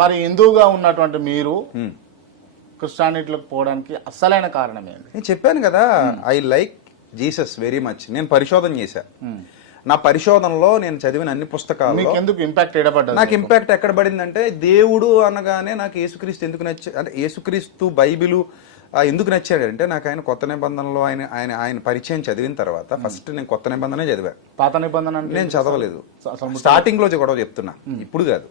మరి హిందువుగా ఉన్నటువంటి మీరు క్రిస్టియానిటీలోకి పోవడానికి అసలైన కారణం ఏంటి? నేను చెప్పాను కదా, I like Jesus very much. నేను పరిశోధన చేశా. నా పరిశోధనలో నేను చదివిన అన్ని పుస్తకాలు ఎందుకు ఇంపాక్ట్ ఎడబడ్డది? నాకు ఇంపాక్ట్ ఎక్కడ పడిందంటే, దేవుడు అనగానే నాకు యేసుక్రీస్తు ఎందుకు నచ్చా అంటే యేసుక్రీస్తు బైబిలు ఎందుకు నచ్చాడంటే, నాకు ఆయన కొత్త నిబంధనలో ఆయన ఆయన ఆయన పరిచయం చదివిన తర్వాత ఫస్ట్ నేను కొత్త నిబంధనే చదివా. పాత నిబంధన నేను చదవలేదు, స్టార్టింగ్ లో కూడా చెప్తున్నా, ఇప్పుడు కాదు.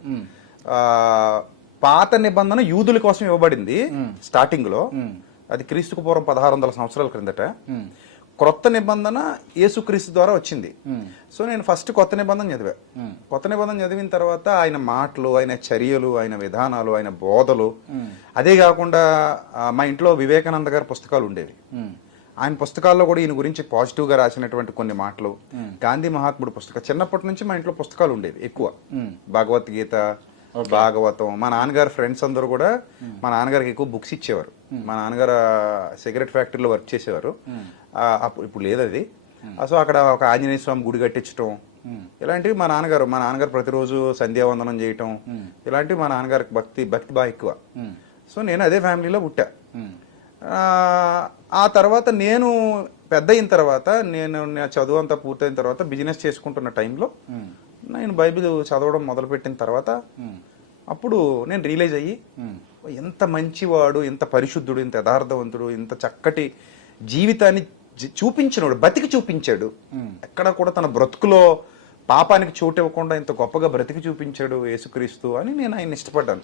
పాత నిబంధన యూదుల కోసం ఇవ్వబడింది స్టార్టింగ్ లో, అది క్రీస్తుకు పూర్వం 1600 సంవత్సరాల క్రిందట. క్రొత్త నిబంధన యేసుక్రీస్తు ద్వారా వచ్చింది. సో నేను ఫస్ట్ కొత్త నిబంధన చదివా. కొత్త నిబంధన చదివిన తర్వాత ఆయన మాటలు, ఆయన చర్యలు, ఆయన విధానాలు, ఆయన బోధలు, అదే కాకుండా మా ఇంట్లో వివేకానంద గారి పుస్తకాలు ఉండేవి. ఆయన పుస్తకాల్లో కూడా ఈయన గురించి పాజిటివ్ గా రాసినటువంటి కొన్ని మాటలు, గాంధీ మహాత్ముడు పుస్తకం, చిన్నప్పటి నుంచి మా ఇంట్లో పుస్తకాలు ఉండేవి ఎక్కువ. భగవద్గీత, భాగవతం. మా నాన్నగారు ఫ్రెండ్స్ అందరూ కూడా మా నాన్నగారికి ఎక్కువ బుక్స్ ఇచ్చేవారు. మా నాన్నగారు సిగరెట్ ఫ్యాక్టరీలో వర్క్ చేసేవారు. ఇప్పుడు లేదు అది. సో అక్కడ ఒక ఆంజనేయ స్వామి గుడి కట్టించడం, ఇలాంటివి మా నాన్నగారు ప్రతిరోజు సంధ్యావందనం చేయటం, ఇలాంటివి మా నాన్నగారికి భక్తి బాగా ఎక్కువ. సో నేను అదే ఫ్యామిలీలో పుట్టా. ఆ తర్వాత నేను పెద్ద అయిన తర్వాత, నేను చదువు అంతా పూర్తయిన తర్వాత బిజినెస్ చేసుకుంటున్న టైంలో నేను బైబిల్ చదవడం మొదలుపెట్టిన తర్వాత అప్పుడు నేను రియలైజ్ అయ్యి, ఎంత మంచివాడు, ఎంత పరిశుద్ధుడు, ఇంత యథార్థవంతుడు, ఇంత చక్కటి జీవితాన్ని చూపించినోడు, బతికి చూపించాడు. ఎక్కడ కూడా తన బ్రతుకులో పాపానికి చోటు ఇవ్వకుండా ఇంత గొప్పగా బ్రతికి చూపించాడు యేసుక్రీస్తు అని నేను ఆయన ఇష్టపడ్డాను.